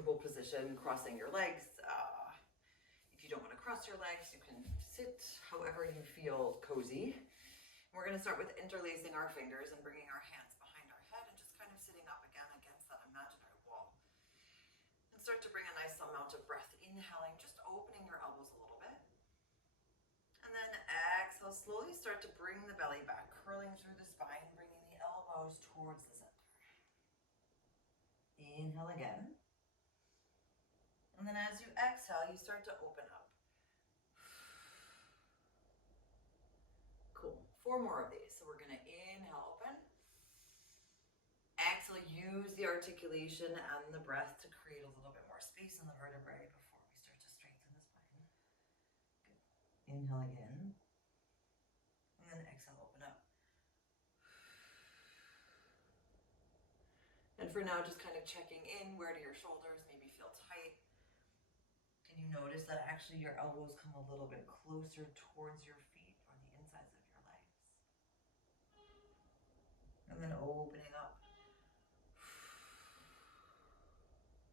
comfortable position, crossing your legs. If you don't want to cross your legs, you can sit however you feel cozy. We're going to start with interlacing our fingers and bringing our hands behind our head and just kind of sitting up again against that imaginary wall. And start to bring a nice amount of breath, inhaling, just opening your elbows a little bit. And then exhale, slowly start to bring the belly back, curling through the spine, bringing the elbows towards the center. Inhale again. And then as you exhale, you start to open up. Cool. 4 more of these. So we're going to inhale, open. Exhale, use the articulation and the breath to create a little bit more space in the vertebrae before we start to strengthen the spine. Good. Inhale again. And then exhale, open up. And for now, just kind of checking in. Where do your shoulders maybe feel tight? Can you notice that actually your elbows come a little bit closer towards your feet or the insides of your legs? And then opening up.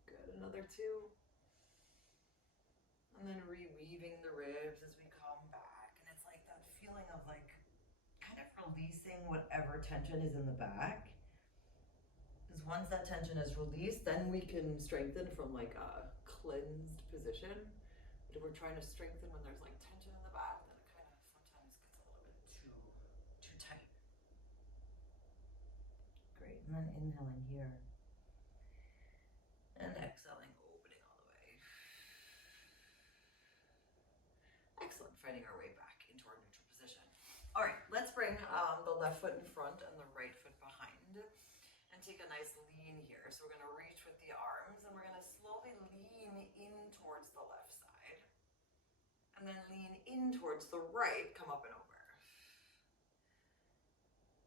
Good, another 2. And then reweaving the ribs as we come back. And it's like that feeling of like kind of releasing whatever tension is in the back. Because once that tension is released, then we can strengthen from like a cleansed position. But if we're trying to strengthen when there's like tension in the back, then it kind of sometimes gets a little bit too tight. Great, and then inhaling here. And exhaling, opening all the way. Excellent, finding our way back into our neutral position. All right, let's bring the left foot in front and the right foot behind. And take a nice lean here. So we're going to reach with the arms and we're going to slowly lean in towards the left side. And then lean in towards the right, come up and over.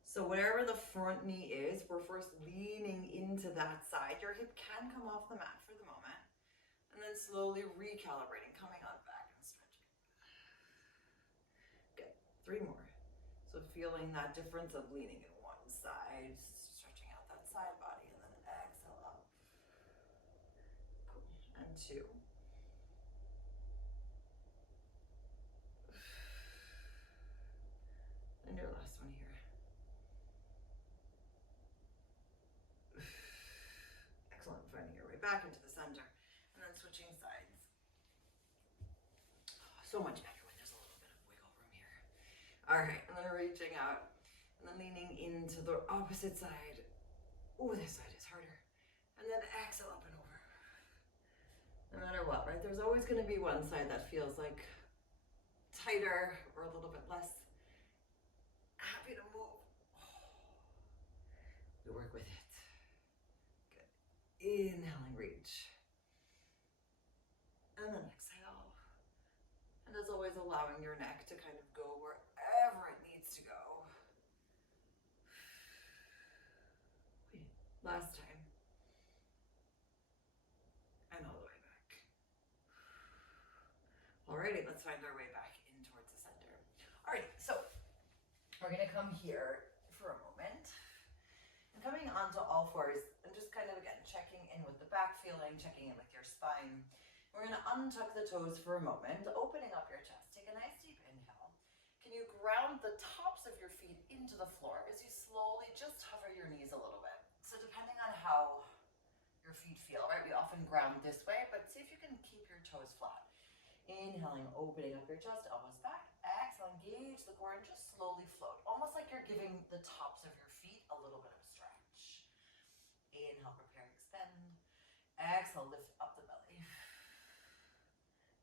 So wherever the front knee is, we're first leaning into that side. Your hip can come off the mat for the moment. And then slowly recalibrating, coming on back and stretching. Good, 3 more. So feeling that difference of leaning in one side, stretching out that side body, and then exhale up. Cool. And 2. And your last one here. Excellent. Finding your way back into the center, and then switching sides. So much better when there's a little bit of wiggle room here. All right, and then reaching out. And then leaning into the opposite side. Oh, this side is harder. And then exhale up and over. No matter what, right? There's always going to be one side that feels like tighter or a little bit less happy to move. We work with it. Good. Inhaling, reach. And then exhale. And as always, allowing your neck to kind of go wherever it needs to go. Last time. And all the way back. Alrighty, let's find our way back in towards the center. Alright, so we're gonna come here for a moment. And coming onto all fours and just kind of again checking in with the back feeling, checking in with your spine. We're gonna untuck the toes for a moment, opening up your chest. Take a nice deep inhale. Can you ground the tops of your feet into the floor as you slowly just hover your knees a little bit? So depending on how your feet feel, right? We often ground this way, but see if you can keep your toes flat. Inhaling, opening up your chest, elbows back. Exhale, engage the core and just slowly float. Almost like you're giving the tops of your feet a little bit of a stretch. Inhale, prepare, extend. Exhale, lift up the belly.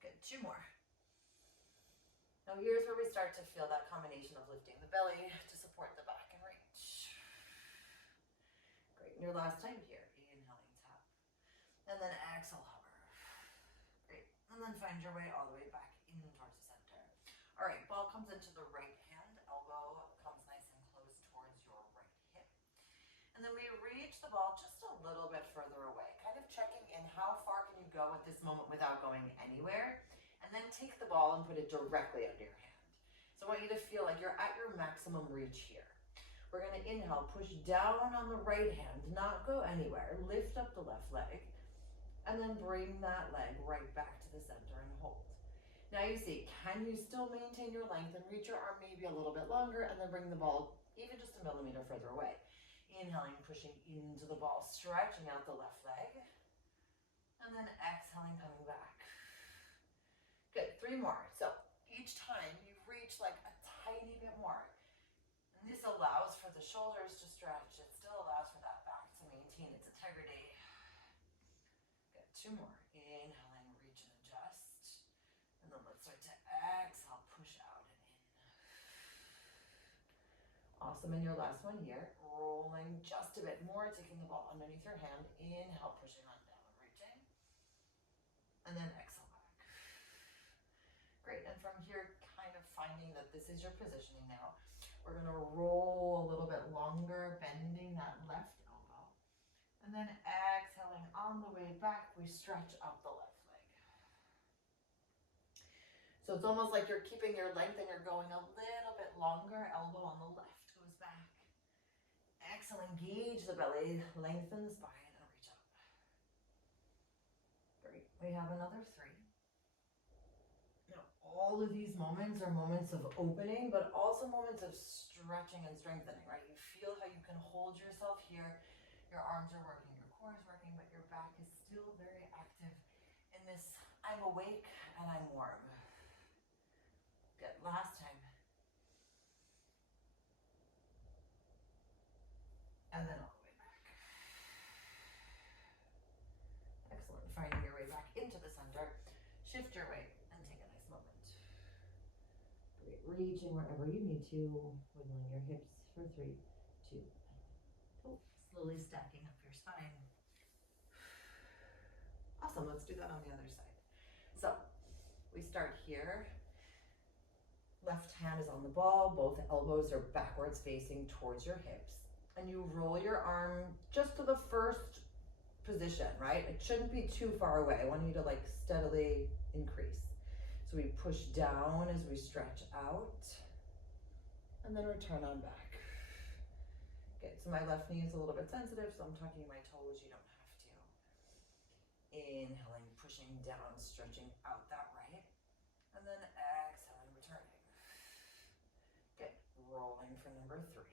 Good, 2 more. Now here's where we start to feel that combination of lifting the belly to support the back and reach. Great, and your last time here, inhaling, tap. And then exhale, hover. Great, and then find your way all the way back in towards the center. All right, ball comes into the right hand, elbow comes nice and close towards your right hip. And then we reach the ball just a little bit further away, kind of checking in how far can you go at this moment without going anywhere. And then take the ball and put it directly under your hand. So I want you to feel like you're at your maximum reach here. We're going to inhale, push down on the right hand, not go anywhere. Lift up the left leg. And then bring that leg right back to the center and hold. Now you see, can you still maintain your length and reach your arm maybe a little bit longer, and then bring the ball even just a millimeter further away. Inhaling, pushing into the ball, stretching out the left leg, and then exhaling, coming back. Good, 3 more. So each time you reach like a tiny bit more. And this allows for the shoulders to stretch. It still allows for that back to maintain its integrity. Good, 2 more. Inhaling, reach and adjust. And then let's start to exhale, push out and in. Awesome, and your last one here. Rolling just a bit more, taking the ball underneath your hand. Inhale, pushing on down, reaching. And then exhale back. Great, and from here, kind of finding that this is your positioning now. We're gonna roll a little bit longer, bending that left elbow. And then exhaling on the way back, we stretch up the left leg. So it's almost like you're keeping your length and you're going a little bit longer. Elbow on the left goes back. Exhale, engage the belly, lengthen the spine, and reach up. Great, we have another 3. Now, all of these moments are moments of opening, but also moments of stretching and strengthening, right? You feel how you can hold yourself here. Your arms are working, your core is working, but your back is still very active in this I'm awake and I'm warm. Good, last time. And then all the way back. Excellent, finding your way back into the center. Shift your weight and take a nice moment. Great, reaching wherever you need to, wiggling your hips for 3, 2, 1. Slowly stacking up your spine. Awesome, let's do that on the other side. So, we start here. Left hand is on the ball, both elbows are backwards facing towards your hips. And you roll your arm just to the first position, right? It shouldn't be too far away. I want you to like steadily increase. So we push down as we stretch out and then return on back. Okay, so my left knee is a little bit sensitive, so I'm tucking my toes, you don't have to. Inhaling, pushing down, stretching out that right, and then exhaling, returning. Good, rolling for number 3.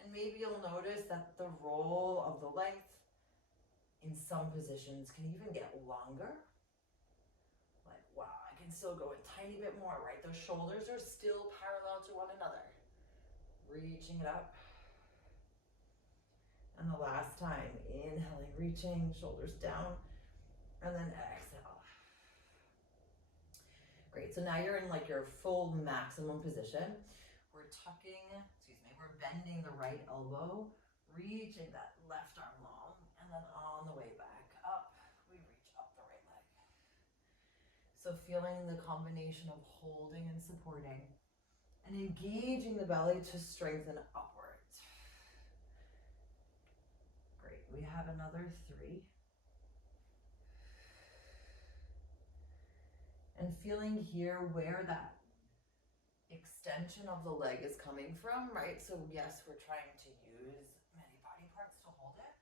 And maybe you'll notice that the roll of the length in some positions can even get longer. Like, wow, I can still go a tiny bit more, right? Those shoulders are still parallel to one another. Reaching it up. And the last time, inhaling, reaching, shoulders down, and then exhale. Great, so now you're in like your full maximum position. We're tucking, we're bending the right elbow, reaching that left arm long, and then on the way back up, we reach up the right leg. So feeling the combination of holding and supporting, and engaging the belly to strengthen upwards. Great, we have another 3. And feeling here where that extension of the leg is coming from, right? So yes, we're trying to use many body parts to hold it,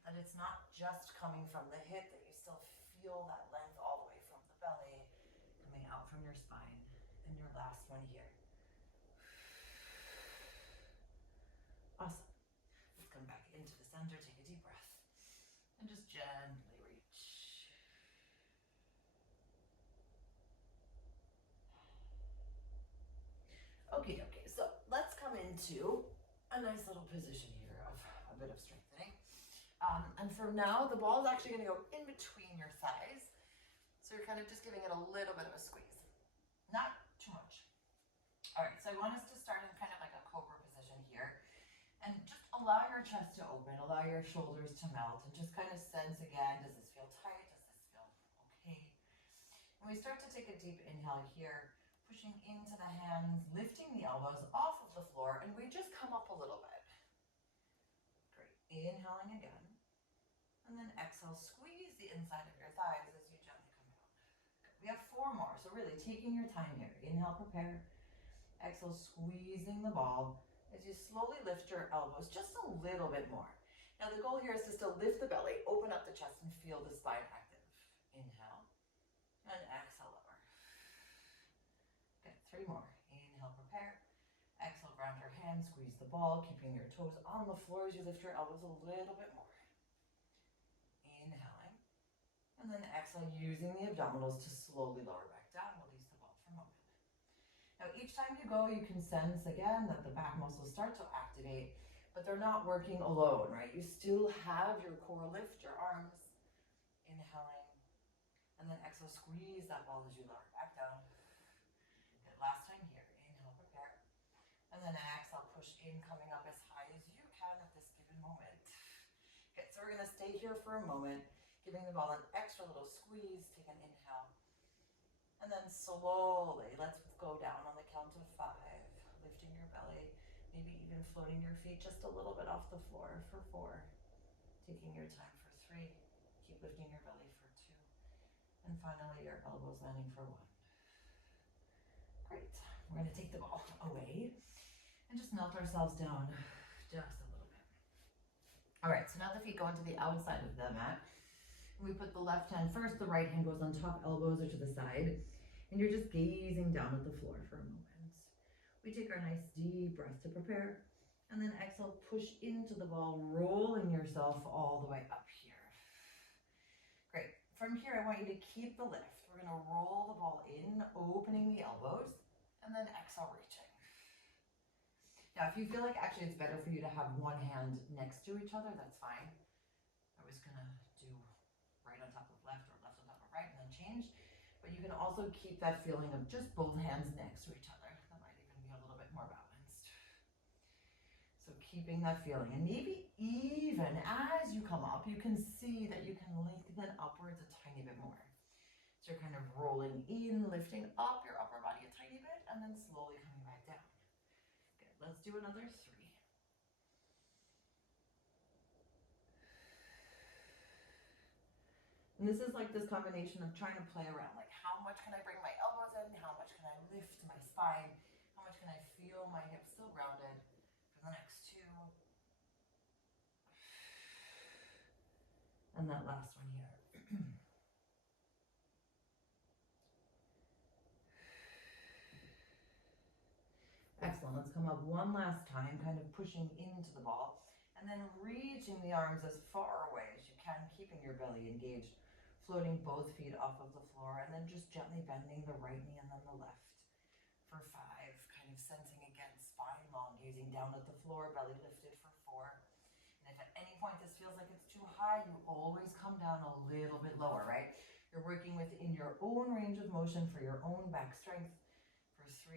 but that it's not just coming from the hip, that you still feel that length all the way from the belly, coming out from your spine. And your last one here. Awesome. Let's come back into the center, take a deep breath, and just gently reach. Okay, so let's come into a nice little position here of a bit of strengthening. And for now, the ball is actually going to go in between your thighs. So you're kind of just giving it a little bit of a squeeze. Not too much. All right, so I want us to start in kind of like a cobra position here. And just allow your chest to open, allow your shoulders to melt, and just kind of sense again, does this feel tight? Does this feel okay? And we start to take a deep inhale here, pushing into the hands, lifting the elbows off of the floor, and we just come up a little bit. Great, inhaling again, and then exhale, squeeze the inside of your thighs as you gently come out. We have 4 more, so really taking your time here. Inhale, prepare. Exhale, squeezing the ball as you slowly lift your elbows just a little bit more. Now the goal here is to still lift the belly, open up the chest, and feel the spine active. Inhale, and exhale, lower. Okay, 3 more. Inhale, prepare. Exhale, ground your hands, squeeze the ball, keeping your toes on the floor as you lift your elbows a little bit more. Inhaling, and then exhale, using the abdominals to slowly lower back down, release the ball for a moment. Now each time you go, you can sense again that the back muscles start to activate, but they're not working alone, right? You still have your core lift, your arms. Inhaling, and then exhale, squeeze that ball as you lower back down. Good, last time here. Inhale, prepare. And then exhale, push in, coming up as high as you can at this given moment. Okay, so we're gonna stay here for a moment, giving the ball an extra little squeeze. Take an inhale. And then slowly, let's go down on the count of 5, lifting your belly, maybe even floating your feet just a little bit off the floor for 4, taking your time for 3, keep lifting your belly for 2, and finally your elbows landing for 1. Great, we're gonna take the ball away and just melt ourselves down just a little bit. All right, so now the feet go into the outside of the mat. We put the left hand first, the right hand goes on top, elbows are to the side, and you're just gazing down at the floor for a moment. We take our nice deep breath to prepare, and then exhale, push into the ball, rolling yourself all the way up here. Great. From here, I want you to keep the lift. We're gonna roll the ball in, opening the elbows, and then exhale, reaching. Now, if you feel like actually it's better for you to have one hand next to each other, that's fine. I was gonna do right on top of left or left on top of right and then change, but you can also keep that feeling of just both hands next to each other. That might even be a little bit more balanced. So keeping that feeling, and maybe even as you come up, you can see that you can lengthen upwards a tiny bit more. So you're kind of rolling in, lifting up your upper body a tiny bit, and then slowly coming back down. Good, let's do another 3. And this is like this combination of trying to play around, like how much can I bring my elbows in, how much can I lift my spine, how much can I feel my hips still rounded for the next 2. And that last one here. Excellent, let's come up one last time, kind of pushing into the ball, and then reaching the arms as far away as you can, keeping your belly engaged. Floating both feet off of the floor, and then just gently bending the right knee and then the left for 5, kind of sensing again, spine long, gazing down at the floor, belly lifted for 4. And if at any point this feels like it's too high, you always come down a little bit lower, right? You're working within your own range of motion for your own back strength for 3.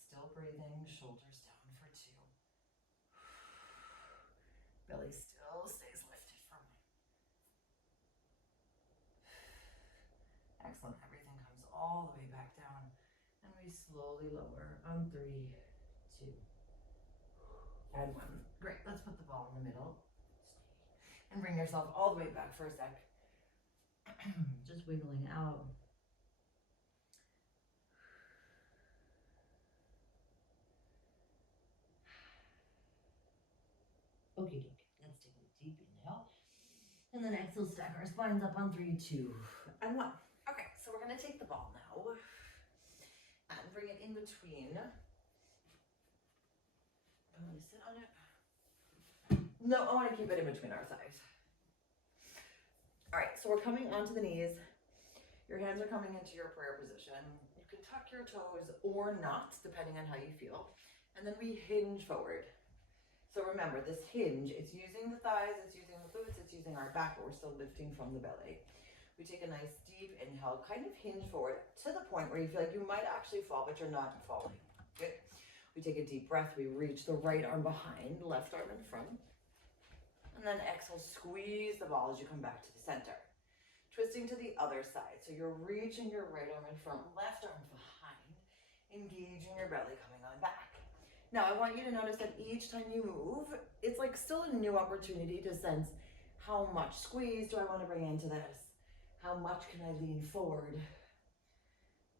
Still breathing, shoulders down for 2. Belly still stays lifted for 1. Excellent, everything comes all the way back down, and we slowly lower on 3, 2, and 1. Great, let's put the ball in the middle, and bring yourself all the way back for a sec. Just wiggling out. Okay, let's take a deep inhale, and then exhale, stack our spines up on 3, 2, and 1. Okay, so we're gonna take the ball now and bring it in between. I'm gonna sit on it. No, I want to keep it in between our thighs. All right, so we're coming onto the knees. Your hands are coming into your prayer position. You can tuck your toes or not, depending on how you feel. And then we hinge forward. So remember, this hinge, it's using the thighs, it's using the glutes, it's using our back, but we're still lifting from the belly. We take a nice deep inhale, kind of hinge forward to the point where you feel like you might actually fall, but you're not falling. Good. We take a deep breath, we reach the right arm behind, left arm in front. And then exhale, squeeze the ball as you come back to the center. Twisting to the other side. So you're reaching your right arm in front, left arm behind, engaging your belly, coming on back. Now I want you to notice that each time you move, it's like still a new opportunity to sense how much squeeze do I want to bring into this? How much can I lean forward?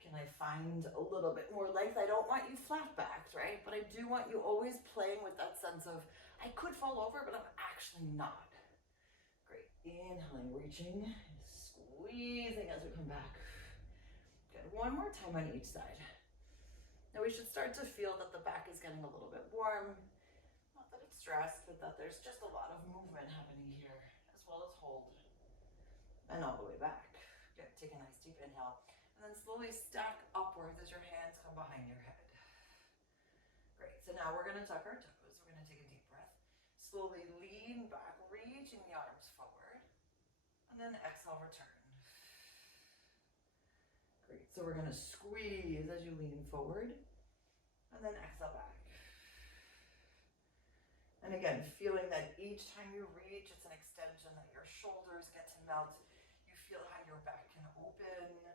Can I find a little bit more length? I don't want you flat backed, right? But I do want you always playing with that sense of I could fall over, but I'm actually not. Great. Inhaling, reaching, squeezing as we come back. Good. One more time on each side. Now we should start to feel that the back is getting a little bit warm. Not that it's stressed, but that there's just a lot of movement happening here, as well as hold. And all the way back. Good. Take a nice deep inhale. And then slowly stack upwards as your hands come behind your head. Great. So now we're going to tuck our toes. We're going to take a deep breath. Slowly lean back, reaching the arms forward. And then exhale, return. Great. So we're going to squeeze as you lean forward. And then exhale back. And again, feeling that each time you reach, it's an extension, that your shoulders get to melt. You feel how your back can open, how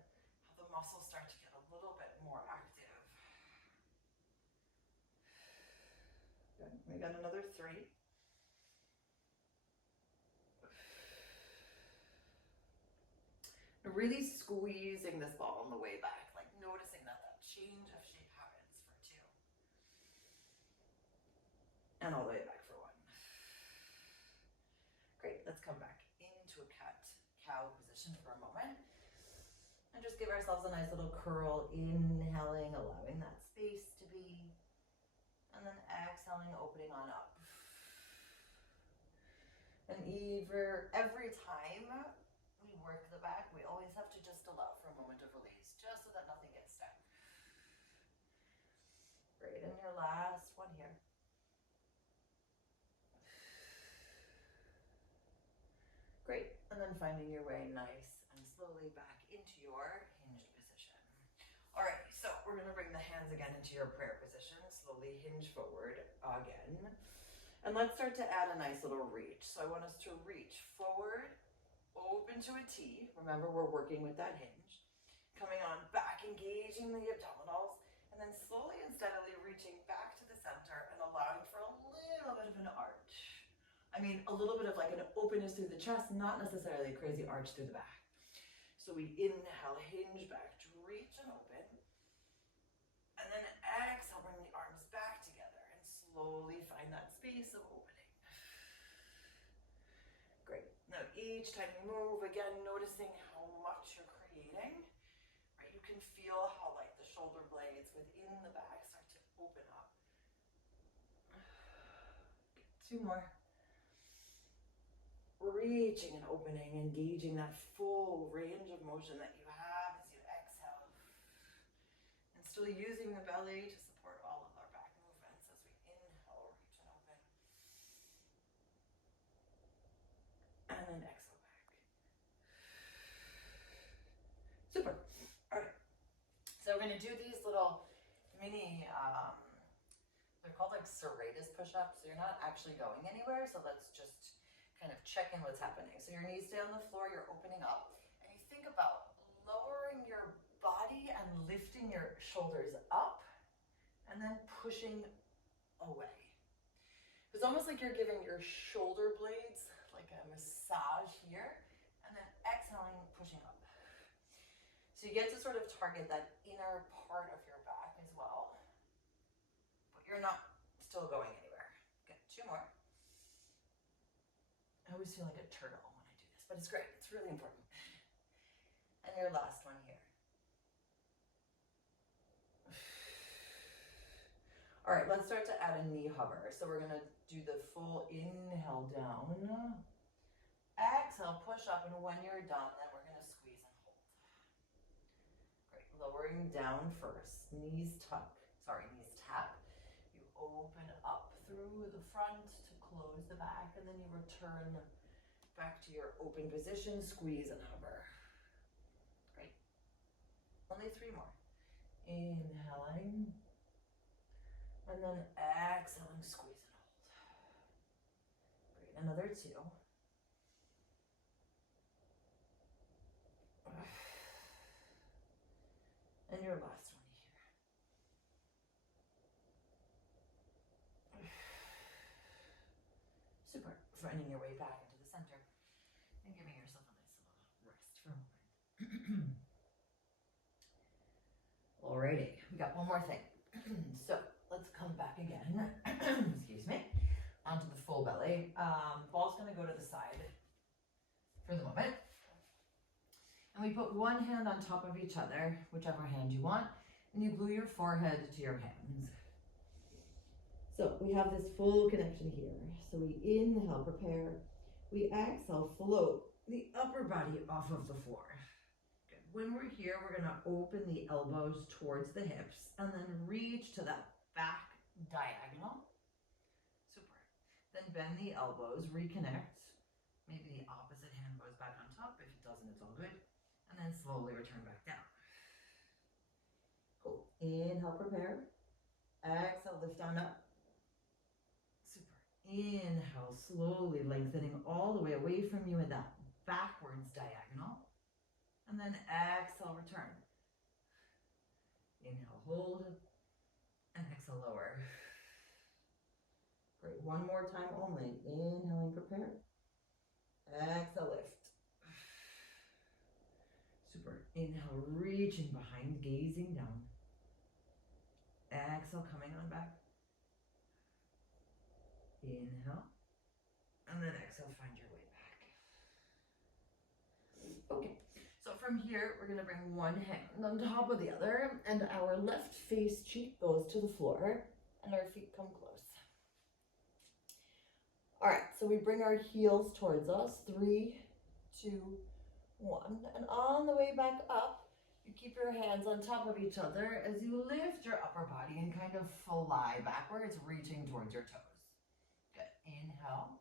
the muscles start to get a little bit more active. Good. We got another 3. Really squeezing this ball on the way back, like noticing that change of shape happens for 2. And all the way back for 1. Great, let's come back into a cat-cow position for a moment. And just give ourselves a nice little curl, inhaling, allowing that space to be. And then exhaling, opening on up. And every time we work the back, we always have to just allow for a moment of release, just so that nothing gets stuck. Great, and your last one here. Great, and then finding your way nice and slowly back into your hinged position. All right, so we're gonna bring the hands again into your prayer position, slowly hinge forward again. And let's start to add a nice little reach. So I want us to reach forward, open to a T. Remember, we're working with that hinge. Coming on back, engaging the abdominals, and then slowly and steadily reaching back to the center and allowing for a little bit of an arch. I mean, a little bit of like an openness through the chest, not necessarily a crazy arch through the back. So we inhale, hinge back, reach and open. And then exhale, bring the arms back together and slowly find that space of opening. Great. Now each time you move, again, noticing how much you're creating. Right? You can feel how like the shoulder blades within the back start to open up. 2 more. Reaching and opening, engaging that full range of motion that you have as you exhale. And still using the belly to support all of our back movements as we inhale, reach and open. And then exhale back. Super. All right. So we're going to do these little mini, they're called like Serratus push-ups. So you're not actually going anywhere. So let's just kind of check in what's happening. So your knees stay on the floor, you're opening up, and you think about lowering your body and lifting your shoulders up, and then pushing away. It's almost like you're giving your shoulder blades like a massage here, and then exhaling, pushing up. So you get to sort of target that inner part of your back as well, but you're not still going anywhere. Good, 2 more. I always feel like a turtle when I do this, but it's great. It's really important. And your last one here. All right, let's start to add a knee hover. So we're going to do the full inhale down. Exhale, push up, and when you're done, then we're going to squeeze and hold. Great, lowering down first. Knees tap. You open up through the front to close the back, and then you return back to your open position, squeeze and hover. Great. Only 3 more. Inhaling, and then exhaling, squeeze and hold. Great, another 2. And your last one here. Super. Finding your way back into the center and giving yourself a nice little rest for a moment. Alrighty, we got one more thing. So let's come back again, excuse me, onto the for the moment. And we put one hand on top of each other, whichever hand you want, and you glue your forehead to your hands. So we have this full connection here. So we inhale, prepare. We exhale, float the upper body off of the floor. Good. When we're here, we're gonna open the elbows towards the hips and then reach to that back diagonal. Super. Then bend the elbows, reconnect. Maybe the opposite hand goes back on top. If it doesn't, it's all good. And then slowly return back down. Cool. Inhale, prepare. Exhale, lift down up. Super. Inhale, slowly lengthening all the way away from you in that backwards diagonal. And then exhale, return. Inhale, hold. And exhale, lower. Great. One more time only. Inhaling, prepare. Exhale, lift. Super. Inhale, reaching behind, gazing down. Exhale, coming on back. Inhale. And then exhale, find your way back. Okay. So from here, we're going to bring one hand on top of the other, and our left face cheek goes to the floor, and our feet come close. All right, so we bring our heels towards us. 3, 2, 1. And on the way back up, you keep your hands on top of each other as you lift your upper body and kind of fly backwards, reaching towards your toes. Good. Inhale.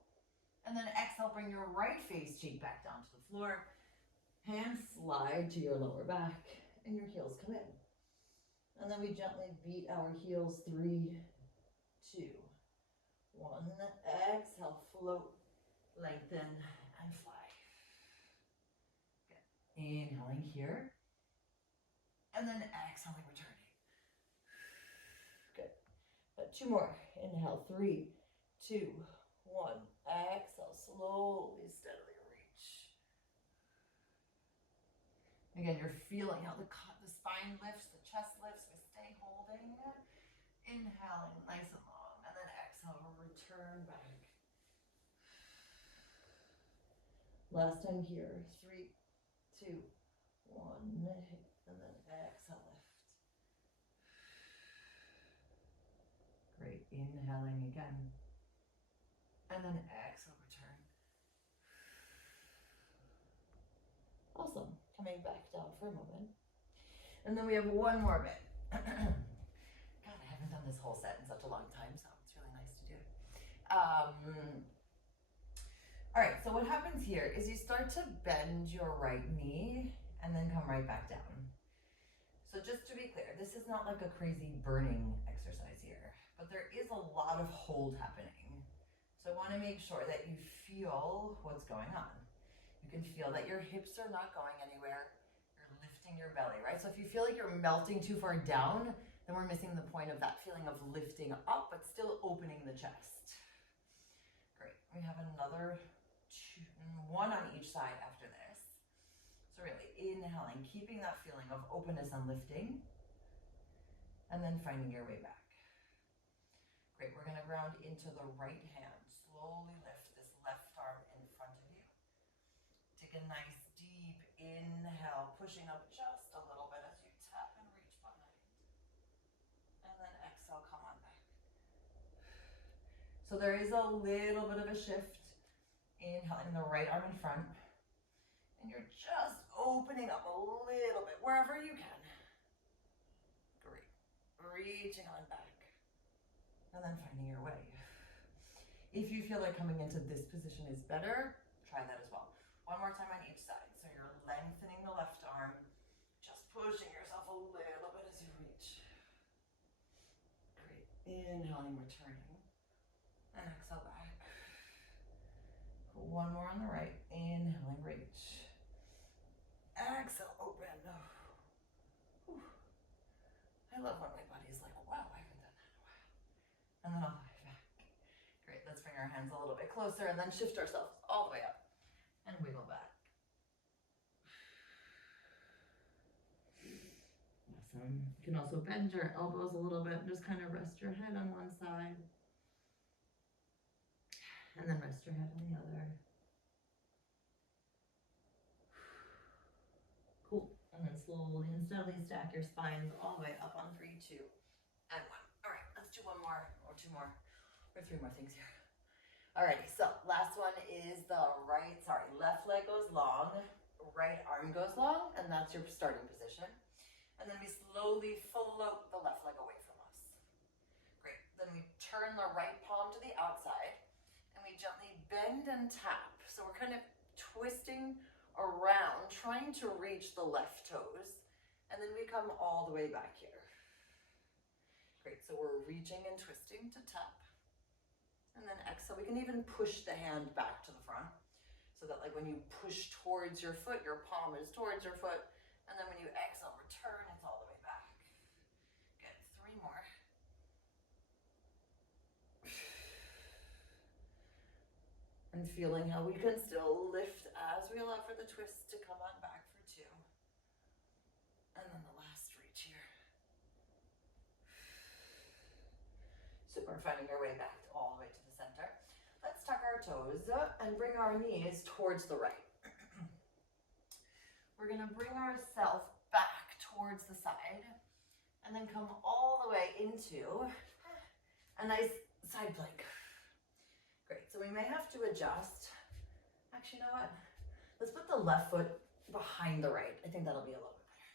And then exhale, bring your right face cheek back down to the floor. Hands slide to your lower back, and your heels come in. And then we gently beat our heels. 3, 2, 1. Exhale, float, lengthen, and fly. Good. Inhaling here. And then exhaling, returning. Good. 2 more. Inhale, 3, 2, 1. Exhale, slowly, steadily reach. Again, you're feeling how the spine lifts, the chest lifts. We stay holding. Inhaling, nice and long. And then exhale, return back. Last time here. 3, 2, 1. And then exhale, lift. Great. Inhaling again. And then exhale, return. Awesome. Coming back down for a moment. And then we have one more bit. God, I haven't done this whole set in such a long time, so it's really nice to do. All right, so what happens here is you start to bend your right knee and then come right back down. So just to be clear, this is not like a crazy burning exercise here, but there is a lot of hold happening. So I want to make sure that you feel what's going on. You can feel that your hips are not going anywhere. You're lifting your belly, right? So if you feel like you're melting too far down, then we're missing the point of that feeling of lifting up, but still opening the chest. Great. We have another 1 on each side after this. So really inhaling, keeping that feeling of openness and lifting, and then finding your way back. Great. We're going to ground into the right hand. Slowly lift this left arm in front of you. Take a nice deep inhale, pushing up just a little bit as you tap and reach behind. And then exhale, come on back. So there is a little bit of a shift. Inhaling the right arm in front. And you're just opening up a little bit, wherever you can. Great. Reaching on back. And then finding your way. If you feel like coming into this position is better, try that as well. One more time on each side. So you're lengthening the left arm, just pushing yourself a little bit as you reach. Great. Inhaling, returning. And exhale back. One more on the right. Inhaling, reach. Exhale, open. Whew. I love when my body's like, wow, I haven't done that in a while. And then all the way back. Great. Let's bring our hands a little bit closer and then shift ourselves all the way up and wiggle back. Awesome. You can also bend your elbows a little bit and just kind of rest your head on one side. And then rest your head on the other. slowly and steadily stack your spines all the way up on 3, 2, and 1. All right, let's do one more or two more or three more things here. Alrighty, so last one is the left leg goes long, right arm goes long, and that's your starting position. And then we slowly float the left leg away from us. Great, then we turn the right palm to the outside, and we gently bend and tap. So we're kind of twisting around, trying to reach the left toes, and then we come all the way back here. Great, so we're reaching and twisting to tap. And then exhale, we can even push the hand back to the front so that like when you push towards your foot, your palm is towards your foot. And then when you exhale, return, it's all the way back. Good, 3 more. And feeling how we can still lift as we allow for the twist to come on back for 2. And then the last reach here. Super, finding our way back all the way to the center. Let's tuck our toes and bring our knees towards the right. We're gonna bring ourselves back towards the side and then come all the way into a nice side plank. Great, so we may have to adjust. Actually, you know what? Let's put the left foot behind the right. I think that'll be a little bit better.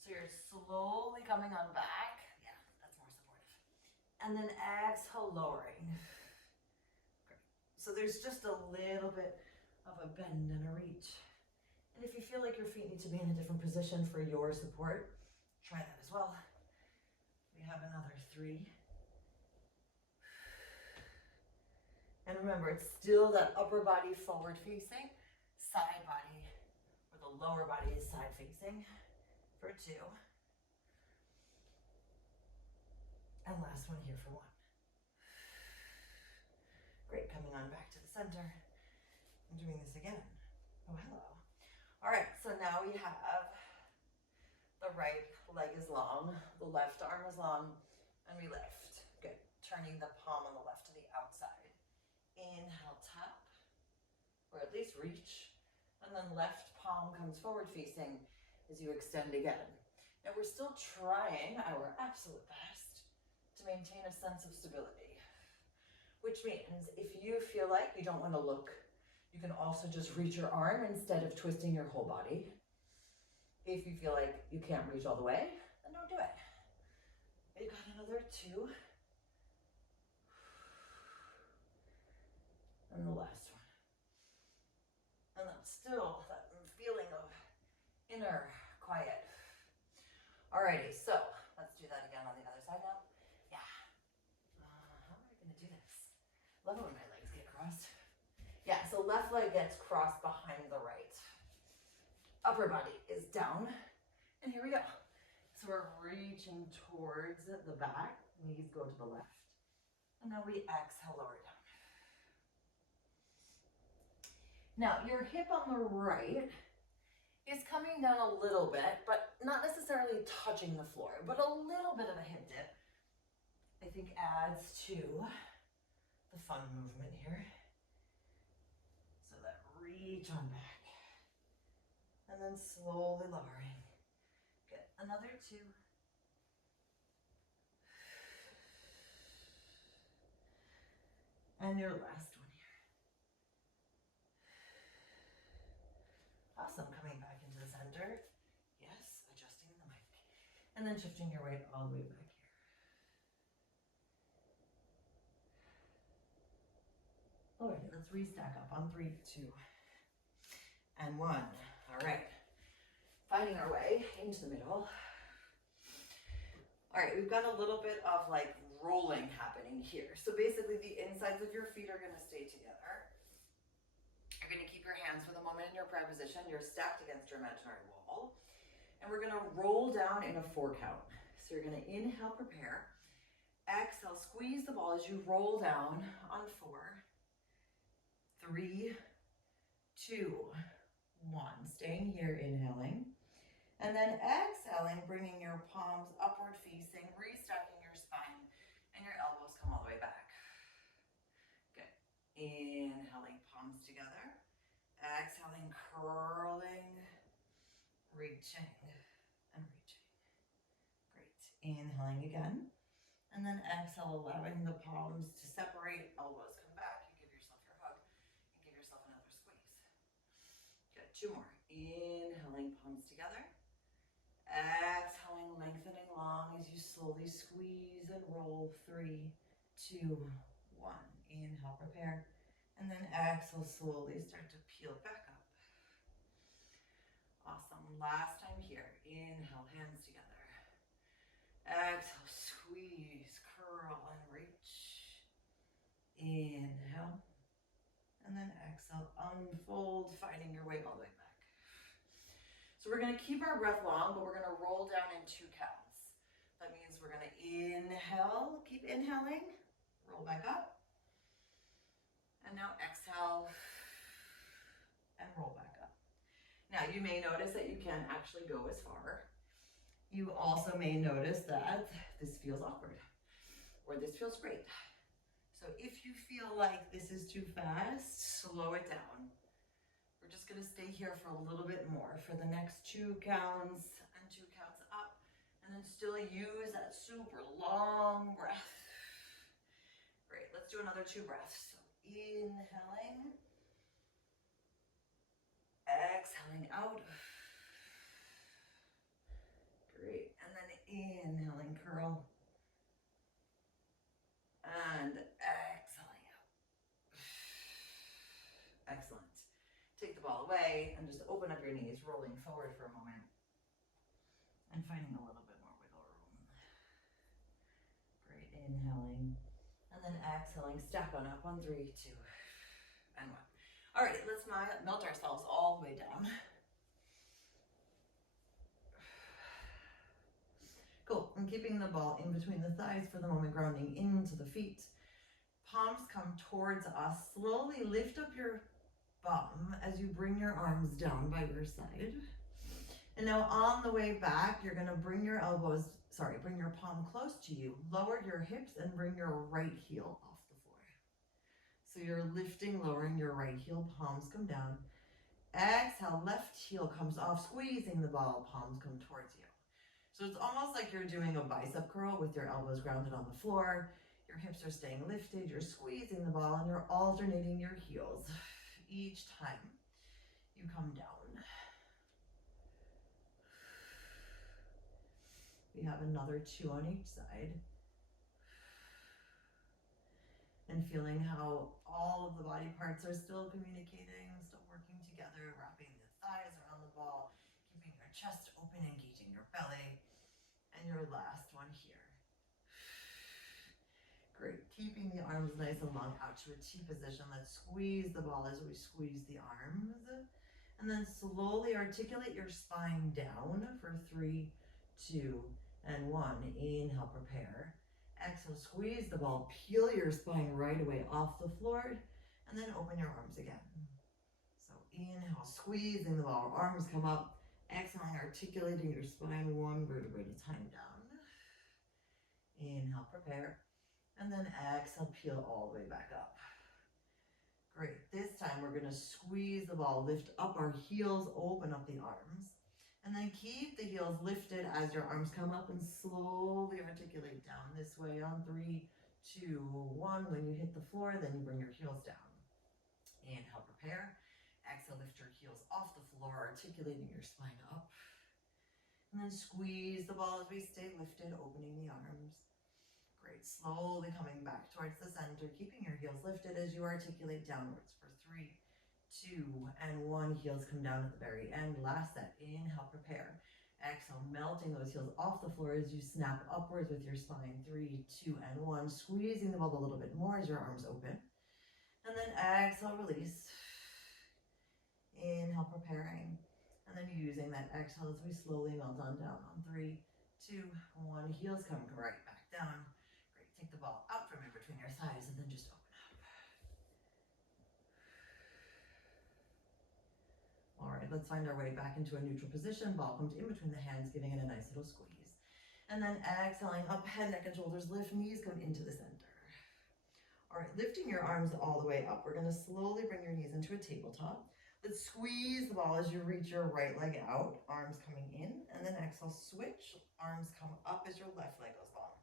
So you're slowly coming on back. Yeah, that's more supportive. And then exhale, lowering. Great. So there's just a little bit of a bend and a reach. And if you feel like your feet need to be in a different position for your support, try that as well. We have another 3. And remember, it's still that upper body forward facing, side body, or the lower body is side facing for 2. And last one here for 1. Great, coming on back to the center. I'm doing this again. Oh, hello. All right, so now we have the right leg is long, the left arm is long, and we lift. Good, turning the palm on the left to the outside. Inhale, tap, or at least reach, and then left palm comes forward facing as you extend again. Now we're still trying our absolute best to maintain a sense of stability, which means if you feel like you don't want to look, you can also just reach your arm instead of twisting your whole body. If you feel like you can't reach all the way, then don't do it. We got another 2. And the last one. And then still that feeling of inner quiet. Alrighty, so let's do that again on the other side now. Yeah. How am I going to do this? Love it when my legs get crossed. Yeah, so left leg gets crossed behind the right. Upper body is down. And here we go. So we're reaching towards the back. Knees go to the left. And now we exhale, lower down. Now, your hip on the right is coming down a little bit, but not necessarily touching the floor, but a little bit of a hip dip, I think adds to the fun movement here. So that reach on back. And then slowly lowering. Good. Another 2. And your last one here. Awesome. Coming back into the center. Yes, adjusting the mic. And then shifting your weight all the way back here. Alright, let's restack up on 3, 2, and 1. All right, finding our way into the middle. All right, we've got a little bit of like rolling happening here. So basically the insides of your feet are gonna stay together. You're gonna keep your hands for the moment in your prayer position. You're stacked against your imaginary wall. And we're gonna roll down in a 4 count. So you're gonna inhale, prepare. Exhale, squeeze the ball as you roll down on 4, 3, 2, 1. Staying here, inhaling. And then exhaling, bringing your palms upward facing, restacking your spine, and your elbows come all the way back. Good. Inhaling, palms together. Exhaling, curling, reaching. Inhaling again. And then exhale, allowing the palms to separate, elbows come back. You give yourself your hug and give yourself another squeeze. Good, 2 more. Inhaling, palms together. Exhaling, lengthening long as you slowly squeeze and roll. 3, 2, 1. Inhale, prepare. And then exhale, slowly start to peel back up. Awesome. Last time here. Inhale, hands together. Exhale, squeeze, curl, and reach. Inhale. And then exhale, unfold, finding your way all the way back. So we're going to keep our breath long, but we're going to roll down in 2 counts. That means we're going to inhale, keep inhaling, roll back up. And now exhale and roll back up. Now you may notice that you can't actually go as far. You also may notice that this feels awkward or this feels great. So if you feel like this is too fast, slow it down. We're just gonna stay here for a little bit more for the next 2 counts and 2 counts up, and then still use that super long breath. Great, let's do another 2 breaths. So inhaling, exhaling out. Great, and then inhaling, curl, and exhaling out. Excellent. Take the ball away and just open up your knees, rolling forward for a moment, and finding a little bit more wiggle room. Great, inhaling, and then exhaling, stack on up on 3, 2, and 1. All right, let's melt ourselves all the way down. Cool, and keeping the ball in between the thighs for the moment, grounding into the feet. Palms come towards us. Slowly lift up your bum as you bring your arms down by your side. And now on the way back, you're gonna bring your palm close to you, lower your hips and bring your right heel off the floor. So you're lifting, lowering your right heel, palms come down. Exhale, left heel comes off, squeezing the ball, palms come towards you. So it's almost like you're doing a bicep curl with your elbows grounded on the floor. Your hips are staying lifted, you're squeezing the ball, and you're alternating your heels each time you come down. We have another 2 on each side. And feeling how all of the body parts are still communicating, still working together, wrapping the thighs around the ball, keeping your chest open, engaging your belly. And your last one here. Great, keeping the arms nice and long out to a T position. Let's squeeze the ball as we squeeze the arms. And then slowly articulate your spine down for 3, 2, and 1. Inhale, prepare. Exhale, squeeze the ball, peel your spine right away off the floor, and then open your arms again. So inhale, squeezing the ball, arms come up. Exhaling, articulating your spine 1 vertebra at a time down. Inhale, prepare. And then exhale, peel all the way back up. Great. This time we're going to squeeze the ball, lift up our heels, open up the arms. And then keep the heels lifted as your arms come up and slowly articulate down this way on 3, 2, 1. When you hit the floor, then you bring your heels down. Inhale, prepare. Exhale, lift your heels off the floor, articulating your spine up. And then squeeze the ball as we stay lifted, opening the arms. Great, slowly coming back towards the center, keeping your heels lifted as you articulate downwards for 3, 2, and 1. Heels come down at the very end. Last set, inhale, prepare. Exhale, melting those heels off the floor as you snap upwards with your spine. 3, 2, and 1. Squeezing the ball a little bit more as your arms open. And then exhale, release. Inhale, preparing. And then using that exhale as we slowly melt on down on 3, 2, 1. Heels come right back down. Great. Take the ball out from in between your thighs and then just open up. All right, let's find our way back into a neutral position. Ball comes in between the hands, giving it a nice little squeeze. And then exhaling up, head, neck, and shoulders lift, knees come into the center. All right, lifting your arms all the way up. We're going to slowly bring your knees into a tabletop. Let's squeeze the ball as you reach your right leg out, arms coming in, and then exhale, switch, arms come up as your left leg goes long.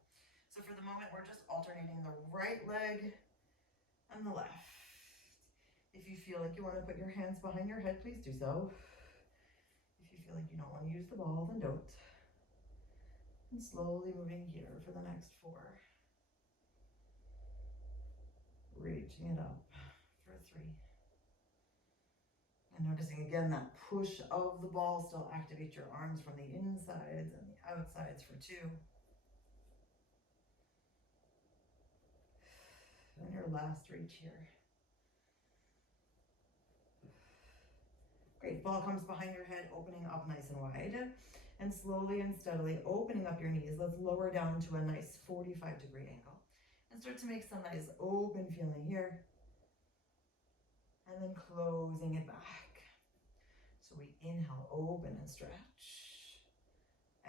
So for the moment, we're just alternating the right leg and the left. If you feel like you want to put your hands behind your head, please do so. If you feel like you don't want to use the ball, then don't. And slowly moving here for the next 4. Reaching it up for 3. And noticing again that push of the ball still activates your arms from the insides and the outsides for 2. And your last reach here. Great, ball comes behind your head, opening up nice and wide. And slowly and steadily opening up your knees. Let's lower down to a nice 45-degree angle. And start to make some nice open feeling here. And then closing it back. So we inhale, open and stretch.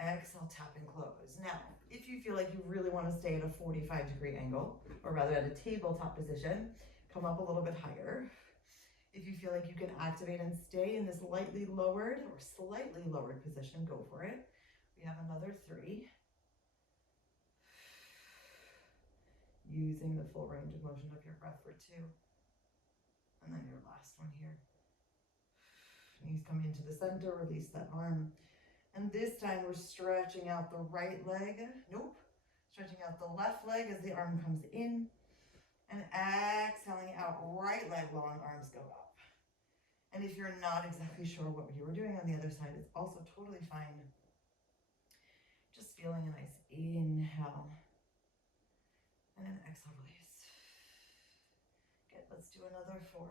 Exhale, tap and close. Now, if you feel like you really want to stay at a 45-degree angle, or rather at a tabletop position, come up a little bit higher. If you feel like you can activate and stay in this lightly lowered or slightly lowered position, go for it. We have another 3. Using the full range of motion of your breath for 2. And then your last one here. Knees come into the center, release that arm. And this time we're stretching out the right leg. Nope. Stretching out the left leg as the arm comes in. And exhaling out, right leg long, arms go up. And if you're not exactly sure what you were doing on the other side, it's also totally fine. Just feeling a nice inhale. And an exhale, release. Good, let's do another 4.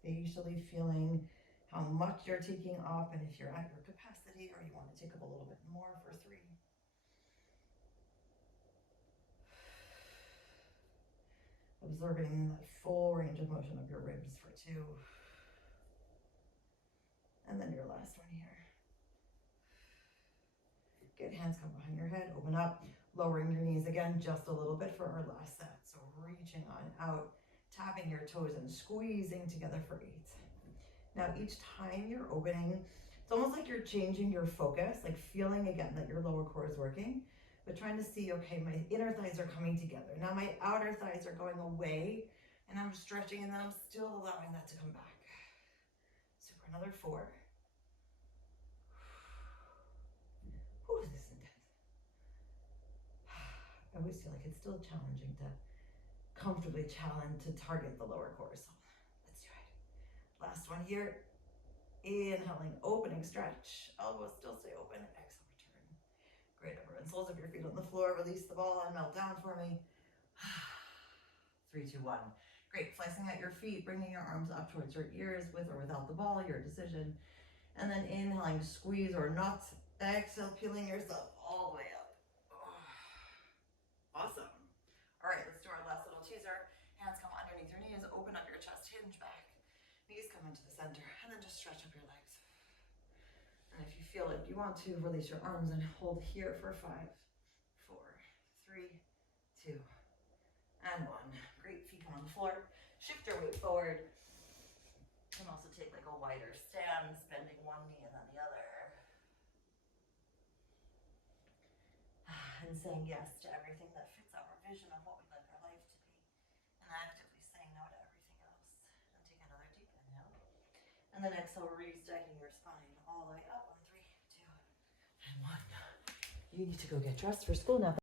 Spatially feeling how much you're taking up, and if you're at your capacity or you want to take up a little bit more for 3. Observing the full range of motion of your ribs for 2. And then your last one here. Good, hands come behind your head, open up, lowering your knees again just a little bit for our last set. So reaching on out, tapping your toes and squeezing together for 8. Now each time you're opening, it's almost like you're changing your focus, like feeling again that your lower core is working. But trying to see, okay, my inner thighs are coming together. Now my outer thighs are going away, and I'm stretching, and then I'm still allowing that to come back. Super, another 4. Ooh, this is intense. I always feel like it's still challenging to comfortably challenge to target the lower core, so let's do it. Last one here. Inhaling, opening, stretch. Elbows still stay open. Exhale. Great, everyone. Soles of your feet on the floor. Release the ball and melt down for me. 3, 2, 1. Great. Flexing out your feet, bringing your arms up towards your ears with or without the ball, your decision. And then inhaling, squeeze or not. Exhale, peeling yourself all the way up. Awesome. All right, let's do our last little teaser. Hands come underneath your knees. Open up your chest, hinge back. Knees come into the center. And then just stretch up your legs. And if you feel like you want to, release your arms and hold here for 5, 4, 3, 2, and 1. Great, feet come on the floor. Shift your weight forward. You can also take like a wider stance, bending one knee and then the other. And saying yes to everything that fits our vision of what we'd like our life to be. And actively saying no to everything else. And take another deep inhale. And then exhale, restacking your spine all the way up on 3, 2, and 1. You need to go get dressed for school now.